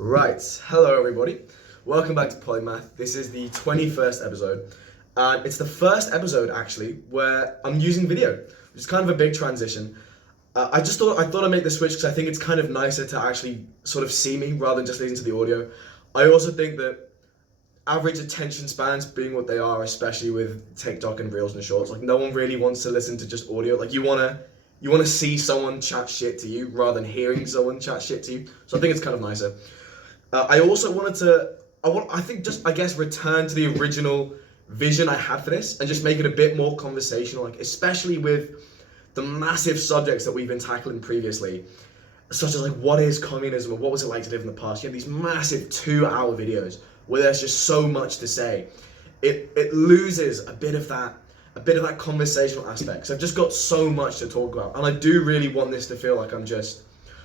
Right, hello everybody. Welcome back to Polymath. This is the 21st episode, and it's the first episode actually where I'm using video, which is kind of a big transition. I thought I'd make the switch because I think it's kind of nicer to actually sort of see me rather than just listen to the audio. I also think that average attention spans being what they are, especially with TikTok and Reels and Shorts, like no one really wants to listen to just audio. Like you wanna see someone chat shit to you rather than hearing someone chat shit to you. So I think it's kind of nicer. I also wanted to, I guess, return to the original vision I had for this and just make it a bit more conversational, like especially with the massive subjects that we've been tackling previously, such as like what is communism and what was it like to live in the past. You have these massive 2-hour videos where there's just so much to say. It loses a bit of that conversational aspect. So I've just got so much to talk about, and I do really want this to feel like I'm just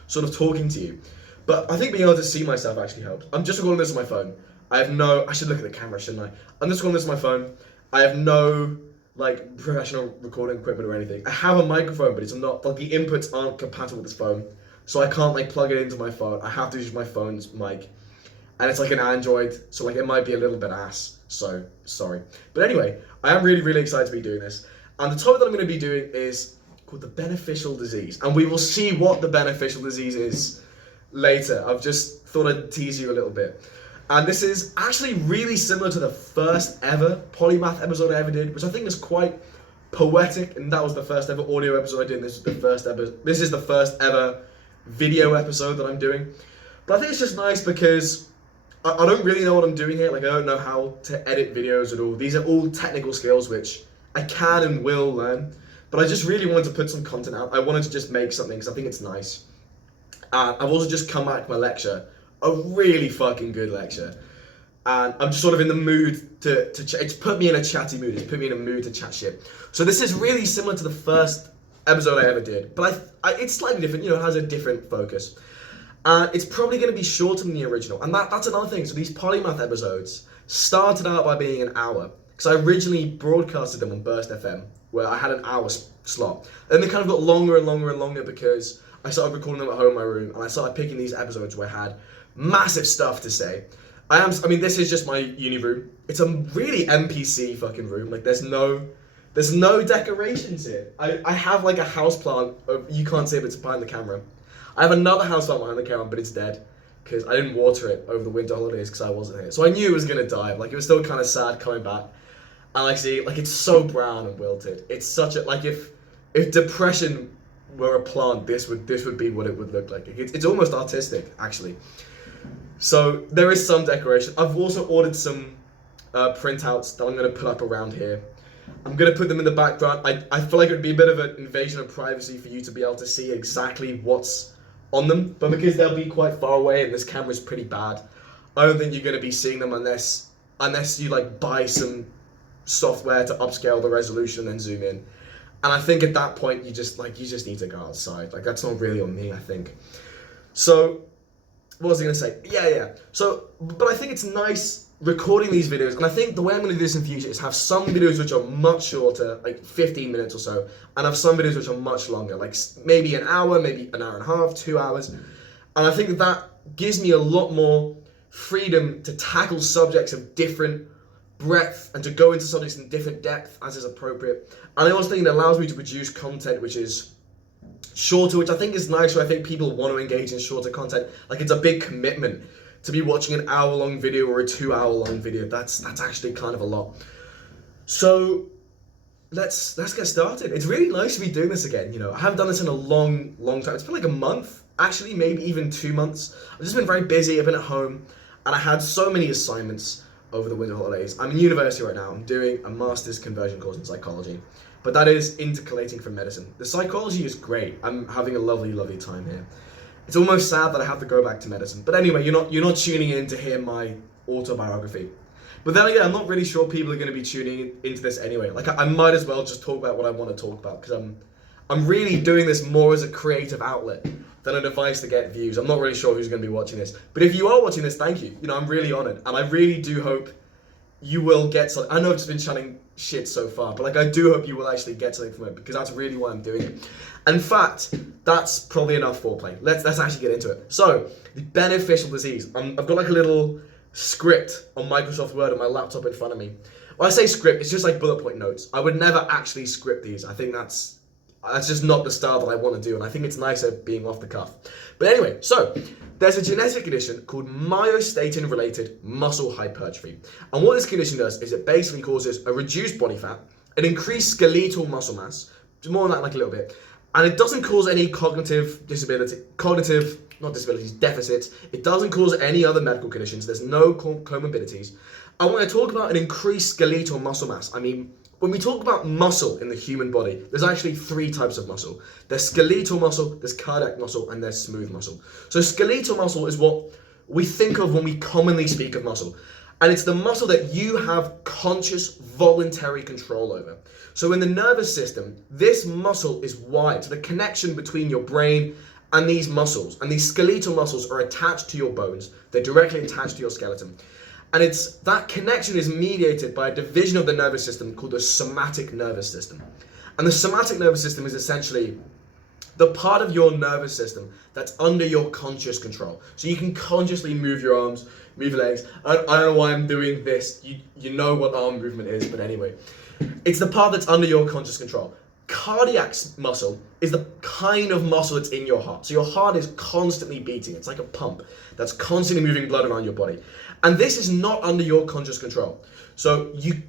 sort of talking to you. But I think being able to see myself actually helps. I'm just recording this on my phone. I should look at the camera, shouldn't I? I'm just recording this on my phone. I have no like professional recording equipment or anything. I have a microphone, but it's not, like the inputs aren't compatible with this phone. So I can't like plug it into my phone. I have to use my phone's mic. And it's like an Android, so like it might be a little bit ass. So sorry. But anyway, I am really, really excited to be doing this. And the topic that I'm going to be doing is called the beneficial disease. And we will see what the beneficial disease is later. I've just thought I'd tease you a little bit. And this is actually really similar to the first ever Polymath episode I ever did, which I think is quite poetic, and that was the first ever audio episode I did, and this is the first ever video episode that I'm doing. But I think it's just nice because I don't really know what I'm doing here. Like I don't know how to edit videos at all. These are all technical skills which I can and will learn, but I just really wanted to put some content out. I wanted to just make something because I think it's nice. I've also just come back from a lecture, a really fucking good lecture, and I'm just sort of in the mood to it's put me in a chatty mood, it's put me in a mood to chat shit. So this is really similar to the first episode I ever did, but it's slightly different, it has a different focus. It's probably going to be shorter than the original, and that's another thing. So these Polymath episodes started out by being an hour, because I originally broadcasted them on Burst FM, where I had an hour slot. Then they kind of got longer and longer and longer because I started recording them at home in my room, and I started picking these episodes where I had massive stuff to say. This is just my uni room. It's a really NPC fucking room. Like there's no decorations here. I have like a house plant. You can't see it, but it's behind the camera. I have another house plant behind the camera, but it's dead because I didn't water it over the winter holidays because I wasn't here. So I knew it was gonna die. Like it was still kind of sad coming back. And like see, like it's so brown and wilted. It's such a like if depression were a plant, this would be what it would look like. It's almost artistic, actually. So there is some decoration. I've also ordered some printouts that I'm going to put up around here. I'm going to put them in the background. I feel like it would be a bit of an invasion of privacy for you to be able to see exactly what's on them, but because they'll be quite far away and this camera's pretty bad, I don't think you're going to be seeing them unless you like buy some software to upscale the resolution and then zoom in. And I think at that point, you just need to go outside. Like, that's not really on me, I think. So, what was I going to say? Yeah. So, but I think it's nice recording these videos. And I think the way I'm going to do this in future is have some videos which are much shorter, like 15 minutes or so, and have some videos which are much longer, like maybe an hour, maybe an hour and a half, 2 hours. And I think that gives me a lot more freedom to tackle subjects of different breadth and to go into subjects in different depth as is appropriate. And I also think it allows me to produce content which is shorter, which I think is nice. I think people want to engage in shorter content. Like it's a big commitment to be watching an hour-long video or a 2-hour-long video. That's actually kind of a lot. So let's get started. It's really nice to be doing this again. I haven't done this in a long time. It's been like a month, actually, maybe even 2 months. I've just been very busy. I've been at home, and I had so many assignments over the winter holidays. I'm in university right now. I'm doing a master's conversion course in psychology, but that is intercalating from medicine. The psychology is great. I'm having a lovely, lovely time here. It's almost sad that I have to go back to medicine. But anyway, you're not tuning in to hear my autobiography. But then again, I'm not really sure people are going to be tuning into this anyway. Like I might as well just talk about what I want to talk about because I'm really doing this more as a creative outlet than a device to get views. I'm not really sure who's going to be watching this. But if you are watching this, thank you. I'm really honored. And I really do hope you will get some. I know I've just been chatting shit so far, but like I do hope you will actually get something from it, because that's really why I'm doing it. In fact, that's probably enough foreplay. Let's actually get into it. So, the beneficial disease. I've got like a little script on Microsoft Word on my laptop in front of me. When I say script, it's just like bullet point notes. I would never actually script these. I think that's just not the style that I want to do, and I think it's nicer being off the cuff. But anyway, so there's a genetic condition called myostatin-related muscle hypertrophy. And what this condition does is it basically causes a reduced body fat, an increased skeletal muscle mass, more than that like a little bit, and it doesn't cause any cognitive deficits. It doesn't cause any other medical conditions. There's no comorbidities. I want to talk about an increased skeletal muscle mass. I mean, when we talk about muscle in the human body, there's actually 3 types of muscle. There's skeletal muscle, there's cardiac muscle, and there's smooth muscle. So skeletal muscle is what we think of when we commonly speak of muscle. And it's the muscle that you have conscious, voluntary control over. So in the nervous system, this muscle is wired. So the connection between your brain and these muscles, and these skeletal muscles are attached to your bones. They're directly attached to your skeleton. And that connection is mediated by a division of the nervous system called the somatic nervous system. And the somatic nervous system is essentially the part of your nervous system that's under your conscious control. So you can consciously move your arms, move your legs. I don't know why I'm doing this. You know what arm movement is, but anyway. It's the part that's under your conscious control. Cardiac muscle is the kind of muscle that's in your heart. So your heart is constantly beating. It's like a pump that's constantly moving blood around your body. And this is not under your conscious control. So you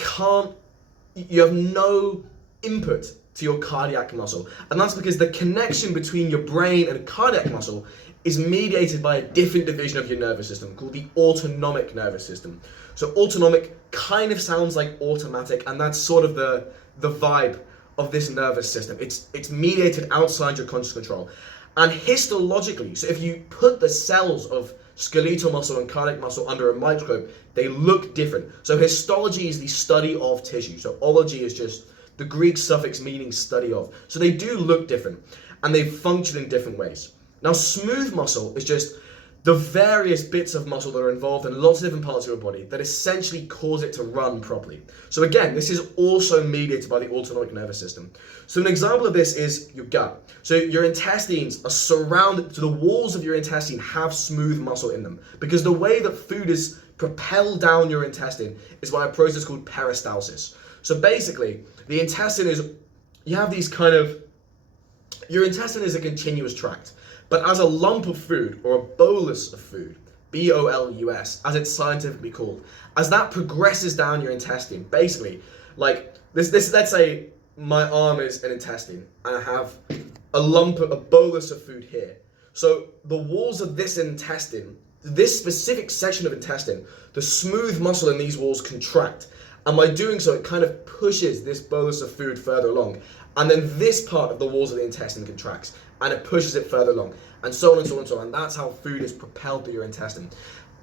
have no input to your cardiac muscle. And that's because the connection between your brain and cardiac muscle is mediated by a different division of your nervous system called the autonomic nervous system. So autonomic kind of sounds like automatic, and that's sort of the vibe of this nervous system. It's mediated outside your conscious control. And histologically, so if you put the cells of skeletal muscle and cardiac muscle under a microscope, they look different. So histology is the study of tissue. So ology is just the Greek suffix meaning study of. So they do look different, and they function in different ways. Now, smooth muscle is just the various bits of muscle that are involved in lots of different parts of your body that essentially cause it to run properly. So again, this is also mediated by the autonomic nervous system. So an example of this is your gut. So your intestines are surrounded, so the walls of your intestine have smooth muscle in them, because the way that food is propelled down your intestine is by a process called peristalsis. So basically, the intestine is, you have these kind of, your intestine is a continuous tract. But as a lump of food, or a bolus of food, B-O-L-U-S, as it's scientifically called, as that progresses down your intestine, basically, like this, let's say my arm is an intestine, and I have a bolus of food here. So the walls of this intestine, this specific section of intestine, the smooth muscle in these walls contract. And by doing so, it kind of pushes this bolus of food further along. And then this part of the walls of the intestine contracts, and it pushes it further along, and so on and so on and so on. And that's how food is propelled through your intestine.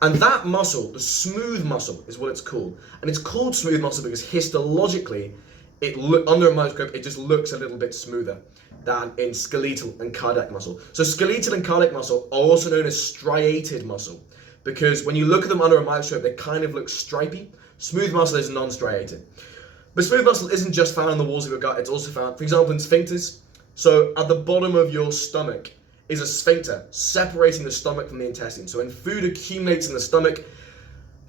And that muscle, the smooth muscle, is what it's called. And it's called smooth muscle because histologically, under a microscope, it just looks a little bit smoother than in skeletal and cardiac muscle. So skeletal and cardiac muscle are also known as striated muscle, because when you look at them under a microscope, they kind of look stripy. Smooth muscle is non-striated. But smooth muscle isn't just found in the walls of your gut, it's also found, for example, in sphincters. So at the bottom of your stomach is a sphincter separating the stomach from the intestine. So when food accumulates in the stomach,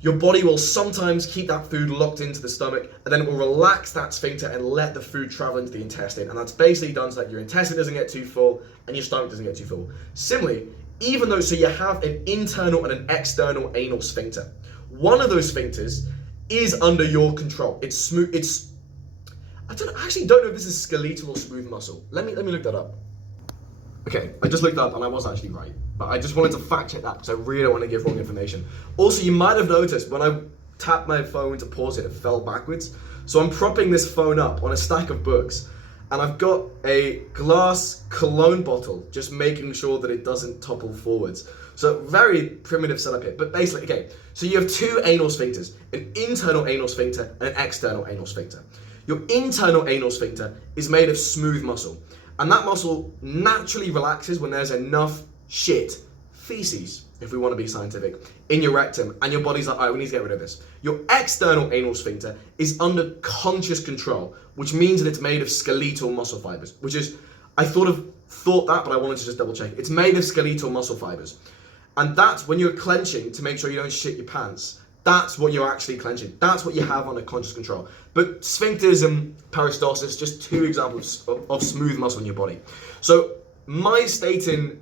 your body will sometimes keep that food locked into the stomach, and then it will relax that sphincter and let the food travel into the intestine. And that's basically done so that your intestine doesn't get too full and your stomach doesn't get too full. Similarly, even though, so you have an internal and an external anal sphincter. One of those sphincters is under your control. It's smooth. I actually don't know if this is skeletal or smooth muscle. Let me look that up. Okay, I just looked that up and I was actually right. But I just wanted to fact check that because I really don't want to give wrong information. Also, you might have noticed when I tapped my phone to pause it, it fell backwards. So I'm propping this phone up on a stack of books, and I've got a glass cologne bottle, just making sure that it doesn't topple forwards. So very primitive setup here, but basically, okay, so you have two anal sphincters, an internal anal sphincter and an external anal sphincter. Your internal anal sphincter is made of smooth muscle, and that muscle naturally relaxes when there's enough feces, if we want to be scientific, in your rectum, and your body's like, all right, we need to get rid of this. Your external anal sphincter is under conscious control, which means that it's made of skeletal muscle fibers, which is, I thought that, but I wanted to just double check. It's made of skeletal muscle fibers. And that's when you're clenching to make sure you don't shit your pants. That's what you're actually clenching. That's what you have under conscious control. But sphincters and peristalsis, just two examples of smooth muscle in your body. So myostatin,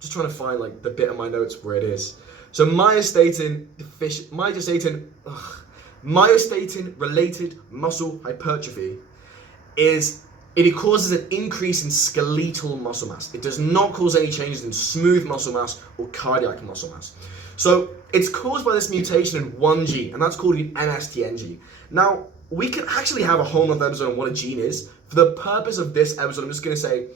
just trying to find like the bit of my notes where it is. So myostatin related muscle hypertrophy it causes an increase in skeletal muscle mass. It does not cause any changes in smooth muscle mass or cardiac muscle mass. So it's caused by this mutation in one gene, and that's called an MSTN gene. Now, we can actually have a whole other episode on what a gene is. For the purpose of this episode, I'm just going to say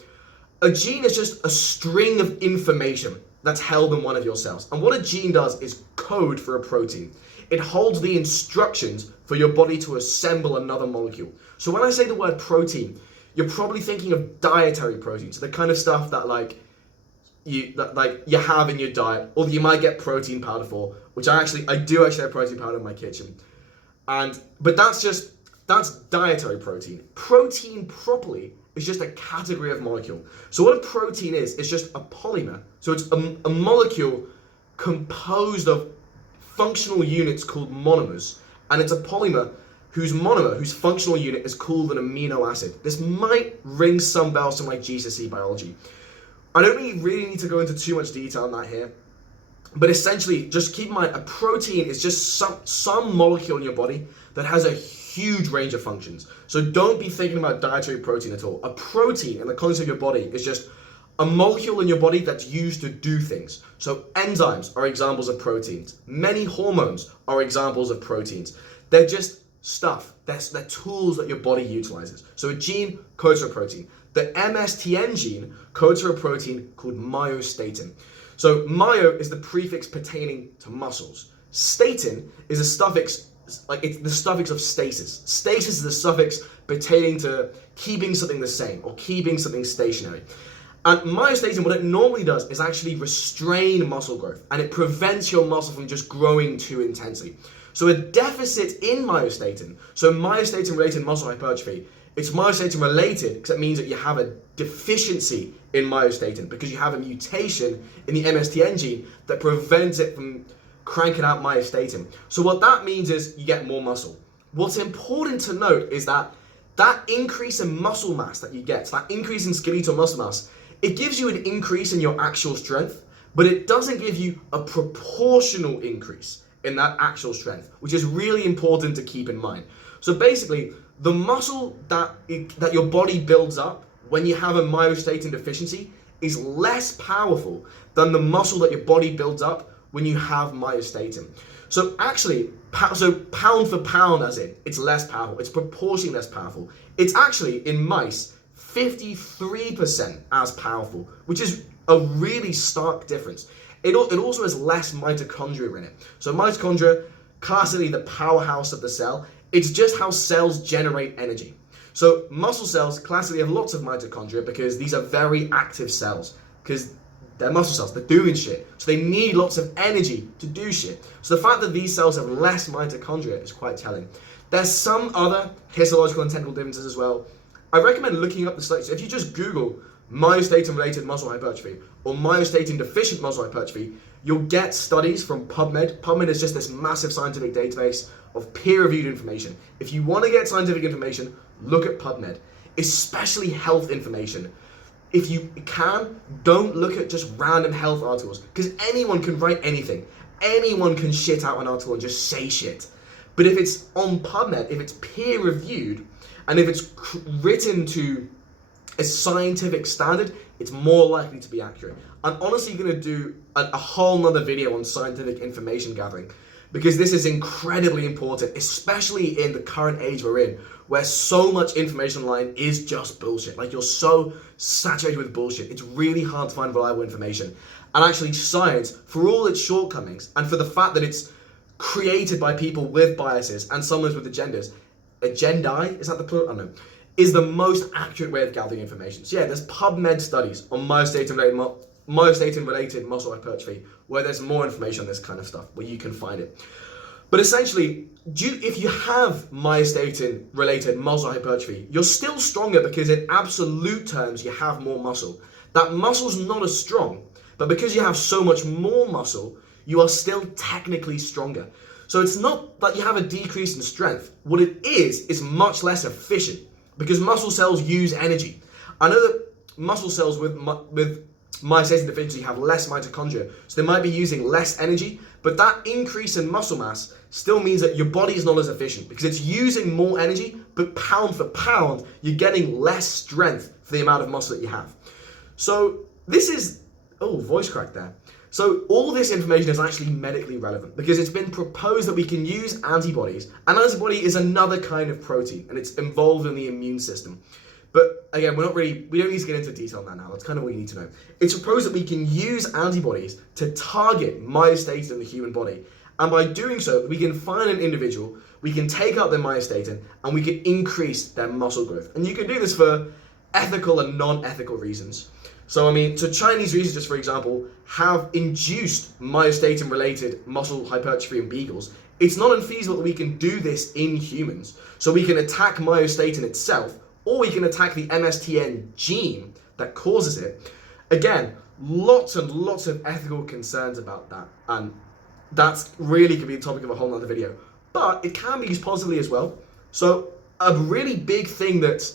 a gene is just a string of information that's held in one of your cells. And what a gene does is code for a protein. It holds the instructions for your body to assemble another molecule. So when I say the word protein, you're probably thinking of dietary proteins, the kind of stuff that you have in your diet, or that you might get protein powder for, which I do actually have protein powder in my kitchen. But that's dietary protein. Protein properly is just a category of molecule. So what a protein is, it's just a polymer. So it's a molecule composed of functional units called monomers, and it's a polymer whose functional unit is called an amino acid. This might ring some bells to my GCSE biology. I don't really need to go into too much detail on that here, but essentially, just keep in mind, a protein is just some molecule in your body that has a huge range of functions. So don't be thinking about dietary protein at all. A protein in the context of your body is just a molecule in your body that's used to do things. So enzymes are examples of proteins. Many hormones are examples of proteins. They're just stuff. They're tools that your body utilizes. So a gene codes for a protein. The MSTN gene codes for a protein called myostatin. So myo is the prefix pertaining to muscles. Statin is a suffix, it's the suffix of stasis. Stasis is the suffix pertaining to keeping something the same or keeping something stationary. And myostatin, what it normally does is actually restrain muscle growth, and it prevents your muscle from just growing too intensely. So a deficit in myostatin, so myostatin-related muscle hypertrophy, it's myostatin-related because it means that you have a deficiency in myostatin because you have a mutation in the MSTN gene that prevents it from cranking out myostatin. So what that means is you get more muscle. What's important to note is that increase in muscle mass that you get, so that increase in skeletal muscle mass, it gives you an increase in your actual strength, but it doesn't give you a proportional increase in that actual strength, which is really important to keep in mind. So basically, the muscle that your body builds up when you have a myostatin deficiency is less powerful than the muscle that your body builds up when you have myostatin. So actually, pound for pound, as in, it's less powerful. It's proportionally less powerful. It's actually, in mice, 53% as powerful, which is a really stark difference. It also has less mitochondria in it. So mitochondria, classically the powerhouse of the cell, it's just how cells generate energy. So muscle cells classically have lots of mitochondria because these are very active cells, because they're muscle cells, they're doing shit. So they need lots of energy to do shit. So the fact that these cells have less mitochondria is quite telling. There's some other histological and technical differences as well. I recommend looking up the studies. If you just Google myostatin-related muscle hypertrophy or myostatin-deficient muscle hypertrophy, you'll get studies from PubMed. PubMed is just this massive scientific database of peer-reviewed information. If you want to get scientific information, look at PubMed, especially health information. If you can, don't look at just random health articles, because anyone can write anything. Anyone can shit out an article and just say shit. But if it's on PubMed, if it's peer-reviewed, and if it's written to a scientific standard, it's more likely to be accurate. I'm honestly going to do a whole nother video on scientific information gathering, because this is incredibly important, especially in the current age we're in, where so much information online is just bullshit. Like, you're so saturated with bullshit, it's really hard to find reliable information. And actually, science, for all its shortcomings, and for the fact that it's created by people with biases and someone with agendas, agendae, is that the plural? I don't know, is the most accurate way of gathering information. So yeah, there's PubMed studies on myostatin-related myostatin-related muscle hypertrophy, where there's more information on this kind of stuff, where you can find it. But essentially, if you have myostatin-related muscle hypertrophy, you're still stronger because in absolute terms, you have more muscle. That muscle's not as strong, but because you have so much more muscle, you are still technically stronger. So it's not that you have a decrease in strength. What it is much less efficient because muscle cells use energy. I know that muscle cells with myostatin deficiency have less mitochondria, so they might be using less energy, but that increase in muscle mass still means that your body is not as efficient because it's using more energy, but pound for pound, you're getting less strength for the amount of muscle that you have. So this is, voice crack there. So all this information is actually medically relevant because it's been proposed that we can use antibodies. An antibody is another kind of protein and it's involved in the immune system. But again, we don't need to get into detail now. That's kind of what you need to know. It's proposed that we can use antibodies to target myostatin in the human body. And by doing so, we can find an individual, we can take out their myostatin, and we can increase their muscle growth. And you can do this for ethical and non-ethical reasons. So Chinese researchers, for example, have induced myostatin-related muscle hypertrophy in beagles. It's not unfeasible that we can do this in humans. So we can attack myostatin itself, or we can attack the MSTN gene that causes it. Again, lots and lots of ethical concerns about that, and that's really could be the topic of a whole nother video. But it can be used positively as well. So a really big thing that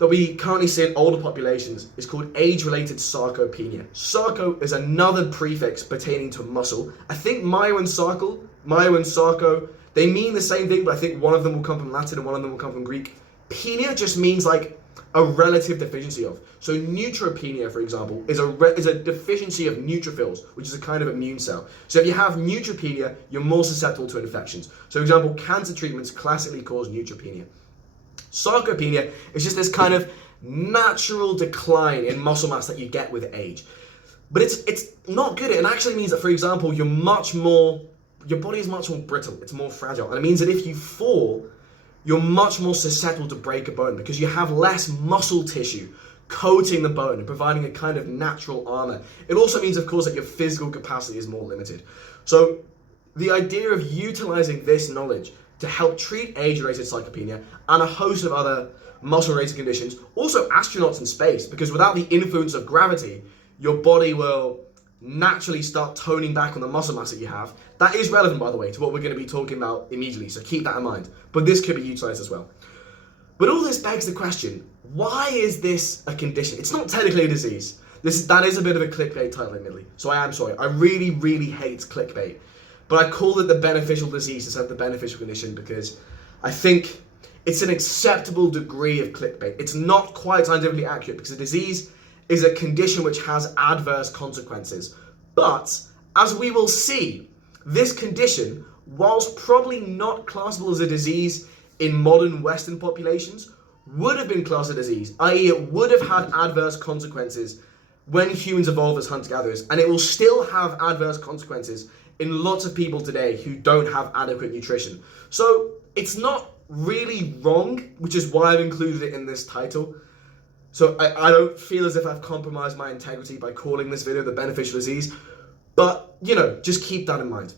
we currently see in older populations is called age-related sarcopenia. Sarco is another prefix pertaining to muscle. I think myo and sarco, they mean the same thing, but I think one of them will come from Latin and one of them will come from Greek. Penia just means like a relative deficiency of. So neutropenia, for example, is a deficiency of neutrophils, which is a kind of immune cell. So if you have neutropenia, you're more susceptible to infections. So for example, cancer treatments classically cause neutropenia. Sarcopenia is just this kind of natural decline in muscle mass that you get with age. But it's not good. It actually means that, for example, your body is much more brittle, it's more fragile. And it means that if you fall, you're much more susceptible to break a bone because you have less muscle tissue coating the bone and providing a kind of natural armor. It also means, of course, that your physical capacity is more limited. So the idea of utilizing this knowledge to help treat age-related sarcopenia and a host of other muscle-related conditions, also astronauts in space, because without the influence of gravity, your body will naturally start toning back on the muscle mass that you have. That is relevant, by the way, to what we're going to be talking about immediately, so keep that in mind. But this could be utilized as well. But all this begs the question, why is this a condition? It's not technically a disease. That is a bit of a clickbait title, admittedly. So I am sorry. I really, really hate clickbait. But I call it the beneficial disease instead of the beneficial condition because I think it's an acceptable degree of clickbait. It's not quite scientifically accurate because a disease is a condition which has adverse consequences. But as we will see, this condition, whilst probably not classable as a disease in modern Western populations, would have been classed as a disease, i.e. it would have had adverse consequences when humans evolved as hunter-gatherers, and it will still have adverse consequences in lots of people today who don't have adequate nutrition. So it's not really wrong, which is why I've included it in this title. So I don't feel as if I've compromised my integrity by calling this video the beneficial disease, but just keep that in mind.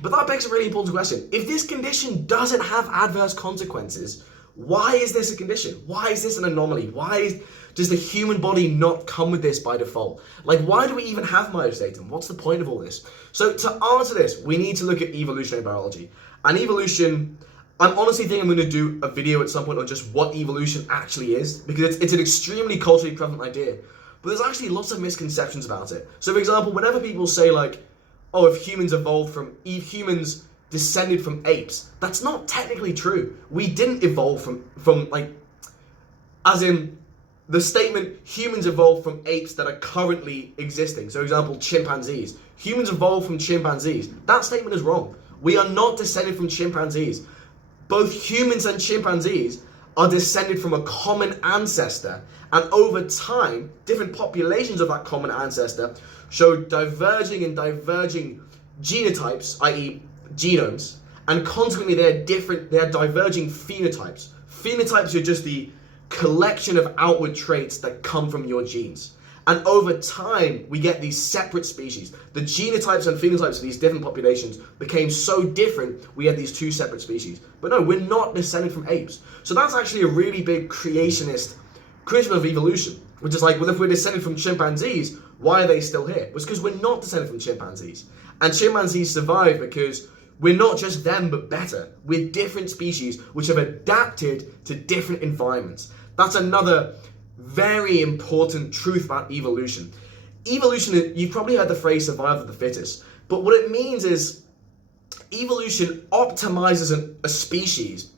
But that begs a really important question. If this condition doesn't have adverse consequences, why is this a condition? Why is this an anomaly? Does the human body not come with this by default? Like, why do we even have myostatin? What's the point of all this? So to answer this, we need to look at evolutionary biology. And evolution, I'm honestly thinking I'm going to do a video at some point on just what evolution actually is, because it's an extremely culturally prevalent idea. But there's actually lots of misconceptions about it. So for example, whenever people say like, oh, if humans descended from apes, that's not technically true. We didn't evolve from like, as in the statement, humans evolved from apes that are currently existing. So for example, chimpanzees. Humans evolved from chimpanzees. That statement is wrong. We are not descended from chimpanzees. Both humans and chimpanzees are descended from a common ancestor, and over time, different populations of that common ancestor show diverging and diverging genotypes, i.e. genomes, and consequently they are diverging phenotypes. Phenotypes are just the collection of outward traits that come from your genes. And over time, we get these separate species. The genotypes and phenotypes of these different populations became so different, we had these two separate species. But no, we're not descended from apes. So that's actually a really big creationist criticism of evolution, which is like, well, if we're descended from chimpanzees, why are they still here? It's because we're not descended from chimpanzees. And chimpanzees survive because we're not just them, but better. We're different species which have adapted to different environments. That's another very important truth about evolution. Evolution, you've probably heard the phrase survival of the fittest, but what it means is evolution optimizes a species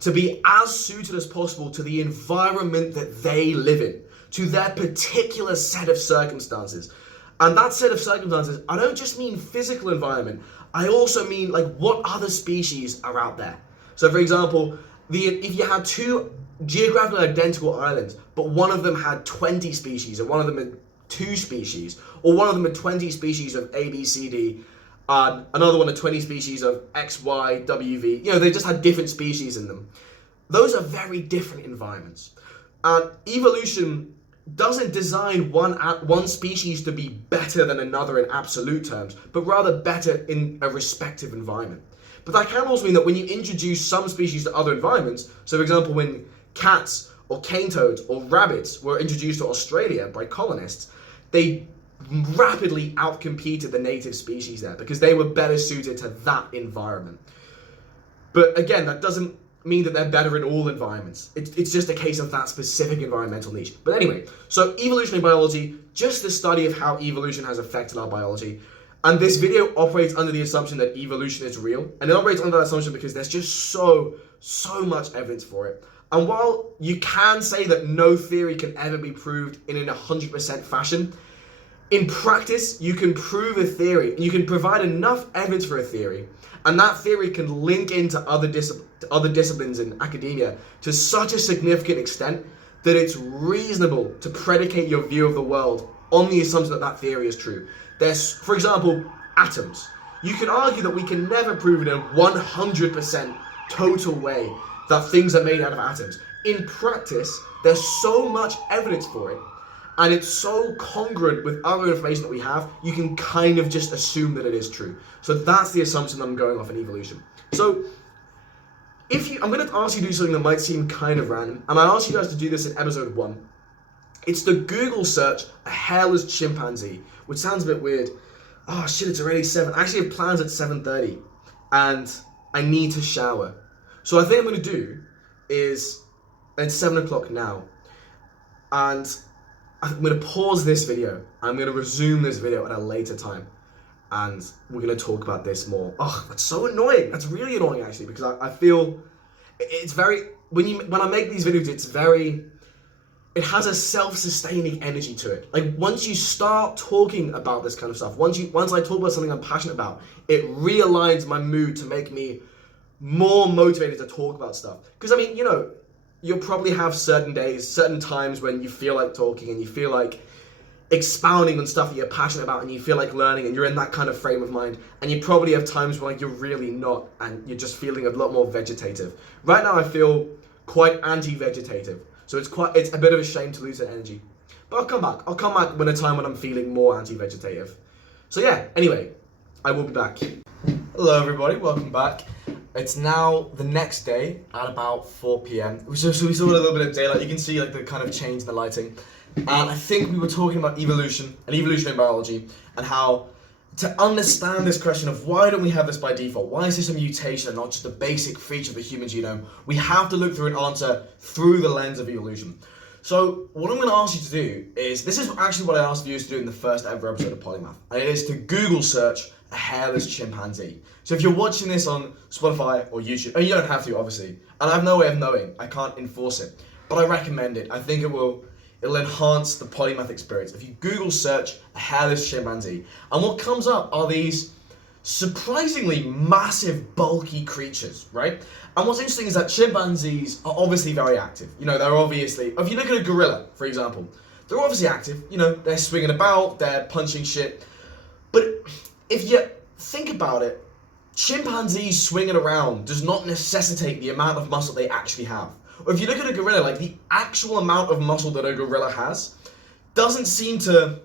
to be as suited as possible to the environment that they live in, to their particular set of circumstances. And that set of circumstances, I don't just mean physical environment, I also mean like what other species are out there. So for example, if you had two geographically identical islands, but one of them had 20 species, and one of them had 2 species, or one of them had 20 species of A, B, C, D, another one had 20 species of X, Y, W, V, they just had different species in them. Those are very different environments. Evolution doesn't design one species to be better than another in absolute terms, but rather better in a respective environment. But that can also mean that when you introduce some species to other environments, so for example, when cats or cane toads or rabbits were introduced to Australia by colonists, they rapidly outcompeted the native species there because they were better suited to that environment. But again, that doesn't mean that they're better in all environments. It's just a case of that specific environmental niche. But anyway, so evolutionary biology, just the study of how evolution has affected our biology. And this video operates under the assumption that evolution is real. And it operates under that assumption because there's just so much evidence for it. And while you can say that no theory can ever be proved in an 100% fashion, in practice, you can prove a theory, and you can provide enough evidence for a theory, and that theory can link into other disciplines in academia to such a significant extent that it's reasonable to predicate your view of the world on the assumption that that theory is true. There's, for example, atoms. You can argue that we can never prove in a 100% total way that things are made out of atoms. In practice, there's so much evidence for it, and it's so congruent with other information that we have, you can kind of just assume that it is true. So that's the assumption I'm going off in evolution. So I'm going to ask you to do something that might seem kind of random, and I ask you guys to do this in episode 1. It's to Google search a hairless chimpanzee, which sounds a bit weird. Oh shit, it's already 7. I actually have plans at 7:30, and I need to shower. So I think I'm going to do is, it's 7 o'clock now, and I'm going to pause this video. I'm going to resume this video at a later time, and we're going to talk about this more. Oh, that's so annoying. That's really annoying actually, because I feel it's very, when I make these videos, it has a self-sustaining energy to it. Like once you start talking about this kind of stuff, once I talk about something I'm passionate about, it realigns my mood to make me more motivated to talk about stuff. Because I mean, you'll probably have certain days, certain times when you feel like talking and you feel like expounding on stuff that you're passionate about and you feel like learning and you're in that kind of frame of mind. And you probably have times when you're really not and you're just feeling a lot more vegetative. Right now I feel quite anti-vegetative. So it's a bit of a shame to lose that energy. But I'll come back. I'll come back when I'm feeling more anti-vegetative. So yeah, anyway, I will be back. Hello everybody, welcome back. It's now the next day at about 4 p.m. So we saw a little bit of daylight. You can see like the kind of change in the lighting. And I think we were talking about evolution and evolutionary biology and how to understand this question of why don't we have this by default? Why is this a mutation and not just a basic feature of the human genome? We have to look through an answer through the lens of evolution. So what I'm going to ask you to do is, this is actually what I asked viewers to do in the first ever episode of Polymath, and it is to Google search a hairless chimpanzee. So if you're watching this on Spotify or YouTube, and you don't have to obviously, and I have no way of knowing, I can't enforce it, but I recommend it. I think it'll enhance the Polymath experience. If you Google search a hairless chimpanzee, and what comes up are these surprisingly massive, bulky creatures, right? And what's interesting is that chimpanzees are obviously very active. They're obviously, if you look at a gorilla, for example, they're obviously active. They're swinging about, they're punching shit. But if you think about it, chimpanzees swinging around does not necessitate the amount of muscle they actually have. Or if you look at a gorilla, like the actual amount of muscle that a gorilla has doesn't seem to,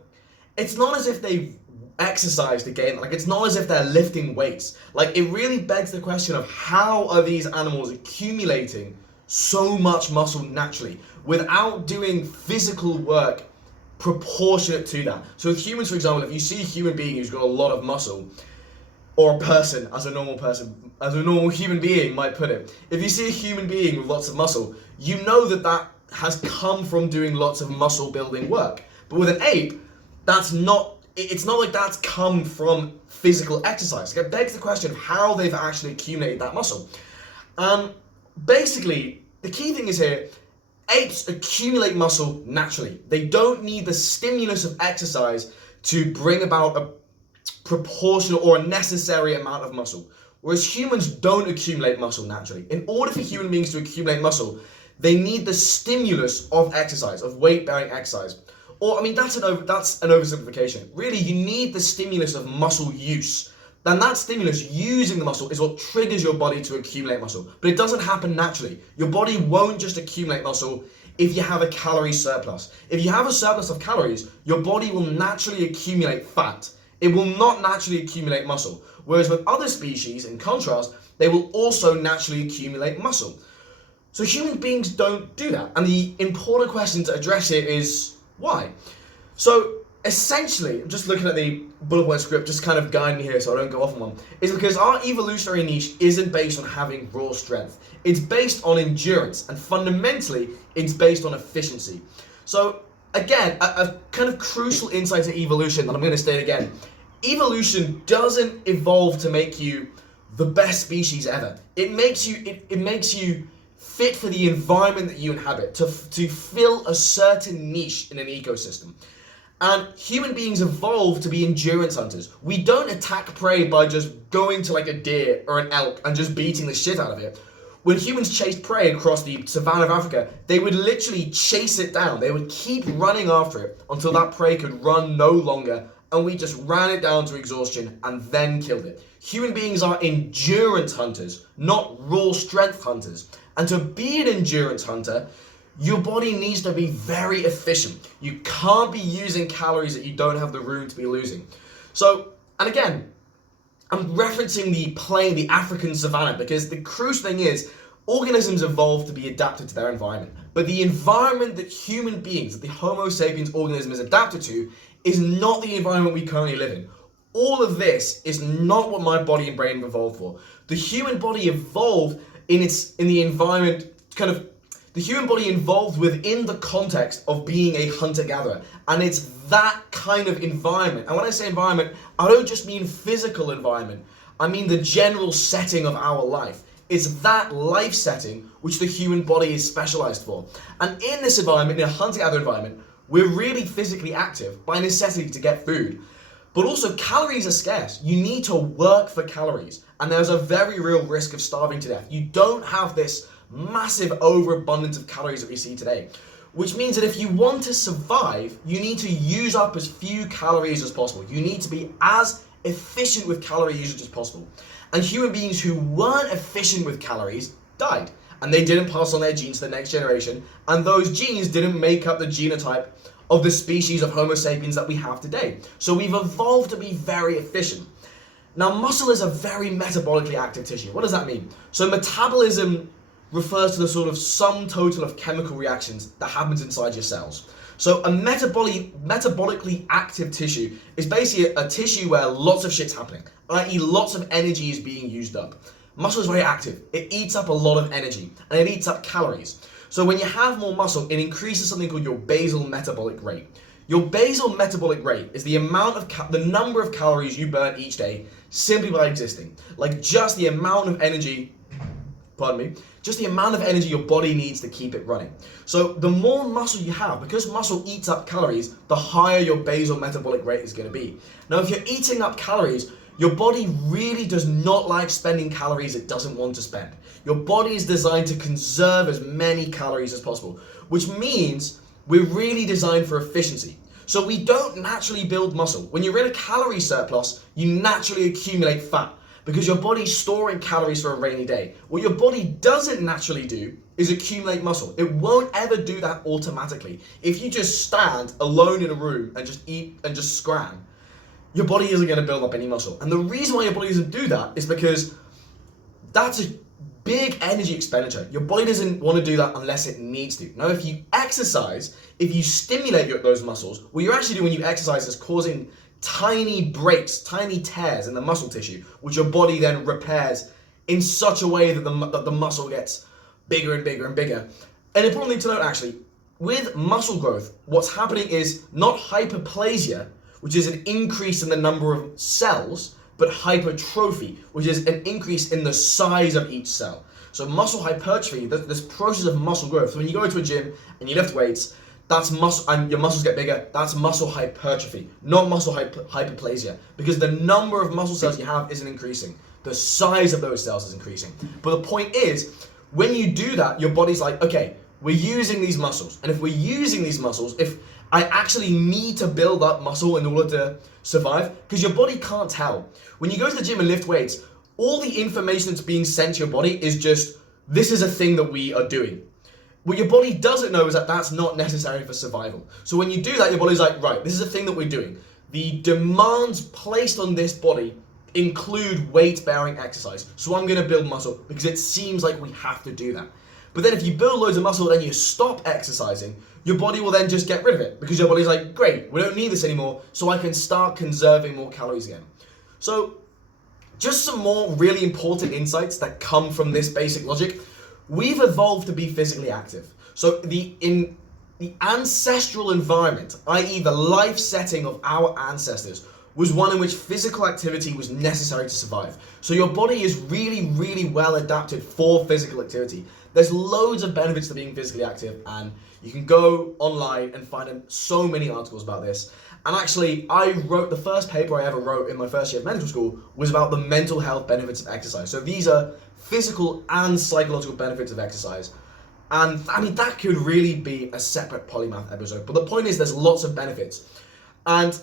it's not as if they've exercised again, like it's not as if they're lifting weights. Like it really begs the question of how are these animals accumulating so much muscle naturally without doing physical work proportionate to that. So with humans, for example, if you see a human being who's got a lot of muscle, or a person, as a normal human being might put it, if you see a human being with lots of muscle, you know that that has come from doing lots of muscle building work. But with an ape, it's not like that's come from physical exercise. It begs the question of how they've actually accumulated that muscle. Basically, the key thing is here, apes accumulate muscle naturally. They don't need the stimulus of exercise to bring about a proportional or a necessary amount of muscle. Whereas humans don't accumulate muscle naturally. In order for human beings to accumulate muscle, they need the stimulus of exercise, of weight-bearing exercise. Or, I mean, that's an oversimplification. Really, you need the stimulus of muscle use. Then that stimulus, using the muscle, is what triggers your body to accumulate muscle. But it doesn't happen naturally. Your body won't just accumulate muscle if you have a calorie surplus. If you have a surplus of calories, your body will naturally accumulate fat. It will not naturally accumulate muscle. Whereas with other species, in contrast, they will also naturally accumulate muscle. So human beings don't do that. And the important question to address here is why? So essentially, I'm just looking at the bullet point script, just kind of guiding me here so I don't go off on one, is because our evolutionary niche isn't based on having raw strength. It's based on endurance, and fundamentally, it's based on efficiency. So again, a kind of crucial insight to evolution, and I'm going to state again, evolution doesn't evolve to make you the best species ever. It makes you fit for the environment that you inhabit, to fill a certain niche in an ecosystem. And human beings evolved to be endurance hunters. We don't attack prey by just going to like a deer or an elk and just beating the shit out of it. When humans chased prey across the savannah of Africa, they would literally chase it down. They would keep running after it until that prey could run no longer, and we just ran it down to exhaustion and then killed it. Human beings are endurance hunters, not raw strength hunters. And to be an endurance hunter, your body needs to be very efficient. You can't be using calories that you don't have the room to be losing. So, and again, I'm referencing the African savannah, because the crucial thing is, organisms evolve to be adapted to their environment. But the environment that human beings, that the Homo sapiens organism is adapted to, is not the environment we currently live in. All of this is not what my body and brain evolved for. The human body evolved in the environment, the human body evolved within the context of being a hunter-gatherer. And it's that kind of environment. And when I say environment, I don't just mean physical environment. I mean the general setting of our life. It's that life setting which the human body is specialized for. And in this environment, in a hunter-gatherer environment, we're really physically active by necessity to get food. But also, calories are scarce. You need to work for calories. And there's a very real risk of starving to death. You don't have this massive overabundance of calories that we see today. Which means that if you want to survive, you need to use up as few calories as possible. You need to be as efficient with calorie usage as possible. And human beings who weren't efficient with calories died. And they didn't pass on their genes to the next generation. And those genes didn't make up the genotype of the species of Homo sapiens that we have today. So we've evolved to be very efficient. Now, muscle is a very metabolically active tissue. What does that mean? So metabolism refers to the sort of sum total of chemical reactions that happens inside your cells. So a metabolically active tissue is basically a tissue where lots of shit's happening, i.e. lots of energy is being used up. Muscle is very active. It eats up a lot of energy, and it eats up calories. So when you have more muscle, it increases something called your basal metabolic rate. Your basal metabolic rate is the amount of the number of calories you burn each day simply by existing. Like just the amount of energy, just the amount of energy your body needs to keep it running. So the more muscle you have, because muscle eats up calories, the higher your basal metabolic rate is going to be. Now, if you're eating up calories, your body really does not like spending calories it doesn't want to spend. Your body is designed to conserve as many calories as possible, which means we're really designed for efficiency. So we don't naturally build muscle. When you're in a calorie surplus, you naturally accumulate fat. because your body's storing calories for a rainy day. What your body doesn't naturally do is accumulate muscle. It won't ever do that automatically. If you just stand alone in a room and just eat and just scram, your body isn't going to build up any muscle. And the reason why your body doesn't do that is because that's a big energy expenditure. Your body doesn't want to do that unless it needs to. Now, if you exercise, if you stimulate those muscles, what you're actually doing when you exercise is causing tiny breaks, tiny tears in the muscle tissue, which your body then repairs in such a way that the muscle gets bigger and bigger and bigger. And importantly to note, actually, with muscle growth, what's happening is not hyperplasia, which is an increase in the number of cells, but hypertrophy, which is an increase in the size of each cell. So muscle hypertrophy, this process of muscle growth. So when you go into a gym and you lift weights, that's muscle, and your muscles get bigger. That's muscle hypertrophy, not muscle hyperplasia, because the number of muscle cells you have isn't increasing. The size of those cells is increasing. But the point is, when you do that, your body's like, okay, we're using these muscles, and if we're using these muscles, if I actually need to build up muscle in order to survive, because your body can't tell. When you go to the gym and lift weights, all the information that's being sent to your body is just, this is a thing that we are doing. What your body doesn't know is that that's not necessary for survival. So when you do that, your body's like, right, this is a thing that we're doing. The demands placed on this body include weight-bearing exercise. So I'm going to build muscle because it seems like we have to do that. But then if you build loads of muscle and you stop exercising, your body will then just get rid of it because your body's like, great, we don't need this anymore, so I can start conserving more calories again. So just some more really important insights that come from this basic logic. We've evolved to be physically active. So in the ancestral environment, i.e. the life setting of our ancestors, was one in which physical activity was necessary to survive. So your body is really, really well adapted for physical activity. There's loads of benefits to being physically active, and you can go online and find so many articles about this. And actually, the first paper I ever wrote in my first year of medical school was about the mental health benefits of exercise. So these are physical and psychological benefits of exercise. And I mean, that could really be a separate Polymath episode. But the point is, there's lots of benefits. And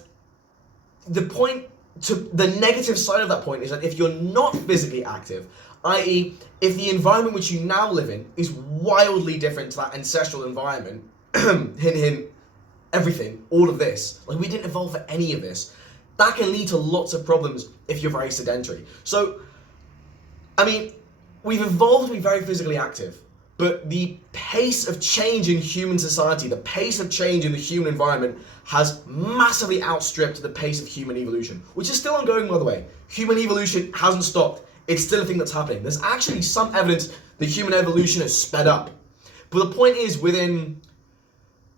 the negative side of that point is that if you're not physically active, i.e. if the environment which you now live in is wildly different to that ancestral environment, hint hint, everything, all of this, like we didn't evolve for any of this, that can lead to lots of problems if you're very sedentary. So, I mean, we've evolved to be very physically active, but the pace of change in human society, the pace of change in the human environment has massively outstripped the pace of human evolution, which is still ongoing, by the way. Human evolution hasn't stopped. It's still a thing that's happening. There's actually some evidence that human evolution has sped up. But the point is, within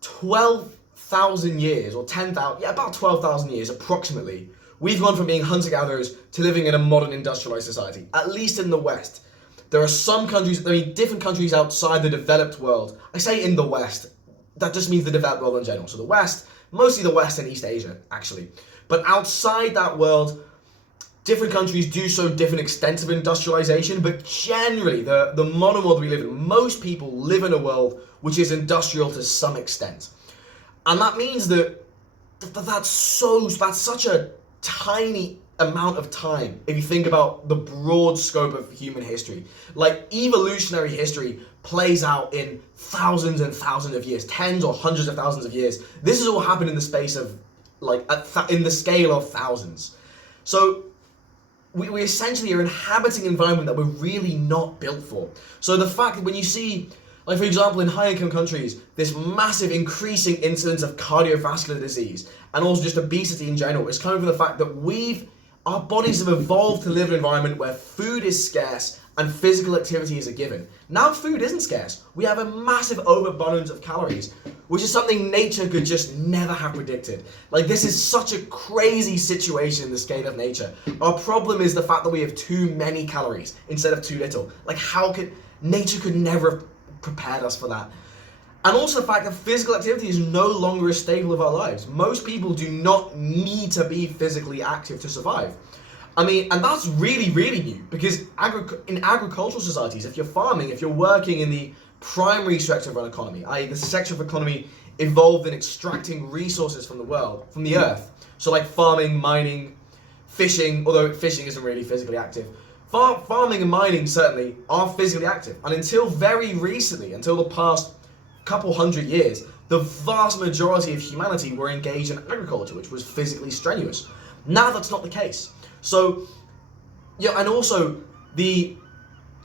12,000 years, or 10,000, about 12,000 years approximately, we've gone from being hunter-gatherers to living in a modern industrialized society, at least in the West. There are some countries, different countries outside the developed world. I say in the West, that just means the developed world in general. So the West, mostly the West and East Asia, actually. But outside that world, different countries do show different extents of industrialization, but generally, the modern world we live in, most people live in a world which is industrial to some extent. And that means that's such a tiny amount of time if you think about the broad scope of human history. Like, evolutionary history plays out in thousands and thousands of years, tens or hundreds of thousands of years. This has all happened in the space of, in the scale of thousands. So we essentially are inhabiting an environment that we're really not built for. So the fact that when you see, like for example, in high-income countries, this massive increasing incidence of cardiovascular disease and also just obesity in general is coming from the fact that our bodies have evolved to live in an environment where food is scarce and physical activity is a given. Now food isn't scarce. We have a massive overabundance of calories, which is something nature could just never have predicted. Like, this is such a crazy situation in the scale of nature. Our problem is the fact that we have too many calories instead of too little. Like, nature could never have prepared us for that. And also the fact that physical activity is no longer a staple of our lives. Most people do not need to be physically active to survive. I mean, and that's really, really new, because in agricultural societies, if you're farming, if you're working in the primary sector of an economy, i.e. the sector of economy involved in extracting resources from the earth, so like farming, mining, fishing, although fishing isn't really physically active. Farming and mining certainly are physically active. And until very recently, until the past couple hundred years, the vast majority of humanity were engaged in agriculture, which was physically strenuous. Now that's not the case. So, yeah, and also the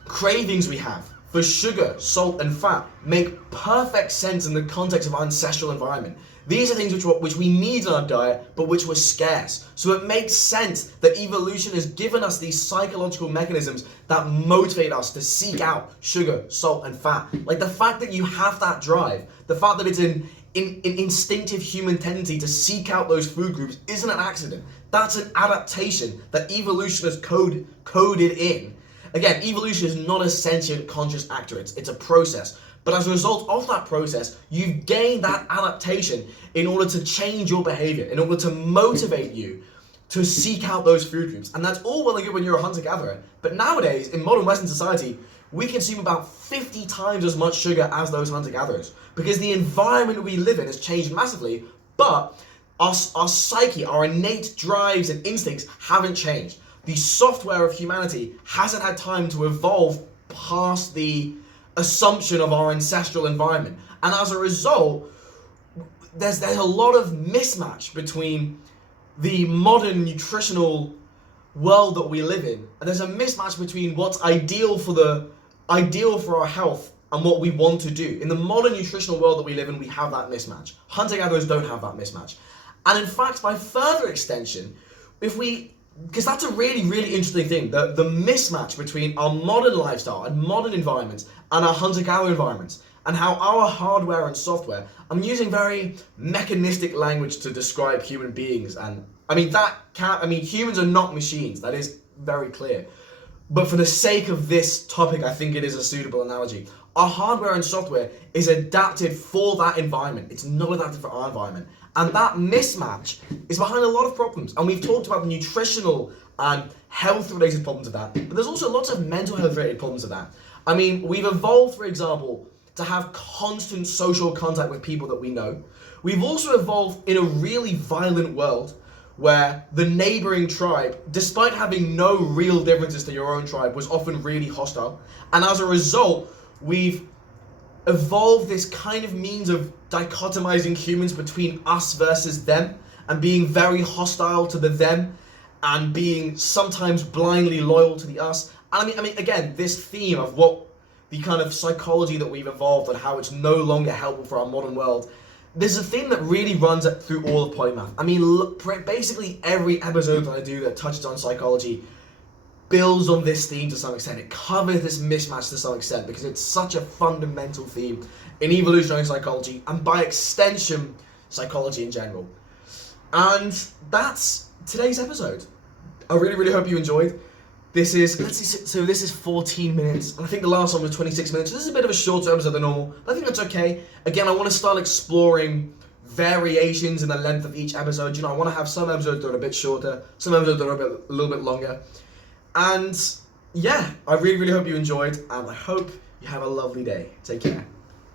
cravings we have for sugar, salt, and fat make perfect sense in the context of our ancestral environment. These are things which we need in our diet, but which were scarce. So it makes sense that evolution has given us these psychological mechanisms that motivate us to seek out sugar, salt, and fat. Like the fact that you have that drive, the fact that it's an instinctive human tendency to seek out those food groups isn't an accident. That's an adaptation that evolution has coded in. Again, evolution is not a sentient, conscious actor. It's a process. But as a result of that process, you've gained that adaptation in order to change your behavior, in order to motivate you to seek out those food groups. And that's all well and good when you're a hunter-gatherer. But nowadays, in modern Western society, we consume about 50 times as much sugar as those hunter-gatherers. Because the environment we live in has changed massively, but our psyche, our innate drives and instincts haven't changed. The software of humanity hasn't had time to evolve past the assumption of our ancestral environment. And as a result, there's a lot of mismatch between the modern nutritional world that we live in, and there's a mismatch between what's ideal for our health and what we want to do. In the modern nutritional world that we live in, we have that mismatch. Hunter-gatherers don't have that mismatch. And in fact, by further extension, because that's a really, really interesting thing, the mismatch between our modern lifestyle and modern environments and our hunter-gatherer environments, and how our hardware and software, I'm using very mechanistic language to describe human beings, and humans are not machines, that is very clear. But for the sake of this topic, I think it is a suitable analogy. Our hardware and software is adapted for that environment. It's not adapted for our environment. And that mismatch is behind a lot of problems. And we've talked about the nutritional and health-related problems of that, but there's also lots of mental health-related problems of that. I mean, we've evolved, for example, to have constant social contact with people that we know. We've also evolved in a really violent world where the neighboring tribe, despite having no real differences to your own tribe, was often really hostile. And as a result, we've evolved this kind of means of dichotomizing humans between us versus them, and being very hostile to the them, and being sometimes blindly loyal to the us. And I mean, again, this theme of what the kind of psychology that we've evolved and how it's no longer helpful for our modern world, there's a theme that really runs through all of Polymath. I mean, basically every episode that I do that touches on psychology builds on this theme to some extent. It covers this mismatch to some extent because it's such a fundamental theme in evolutionary psychology and by extension, psychology in general. And that's today's episode. I really, really hope you enjoyed. This is 14 minutes, and I think the last one was 26 minutes, so this is a bit of a shorter episode than normal, but I think that's okay. Again, I want to start exploring variations in the length of each episode. I want to have some episodes that are a bit shorter, some episodes that are a little bit longer. And yeah, I really, really hope you enjoyed, and I hope you have a lovely day. Take care.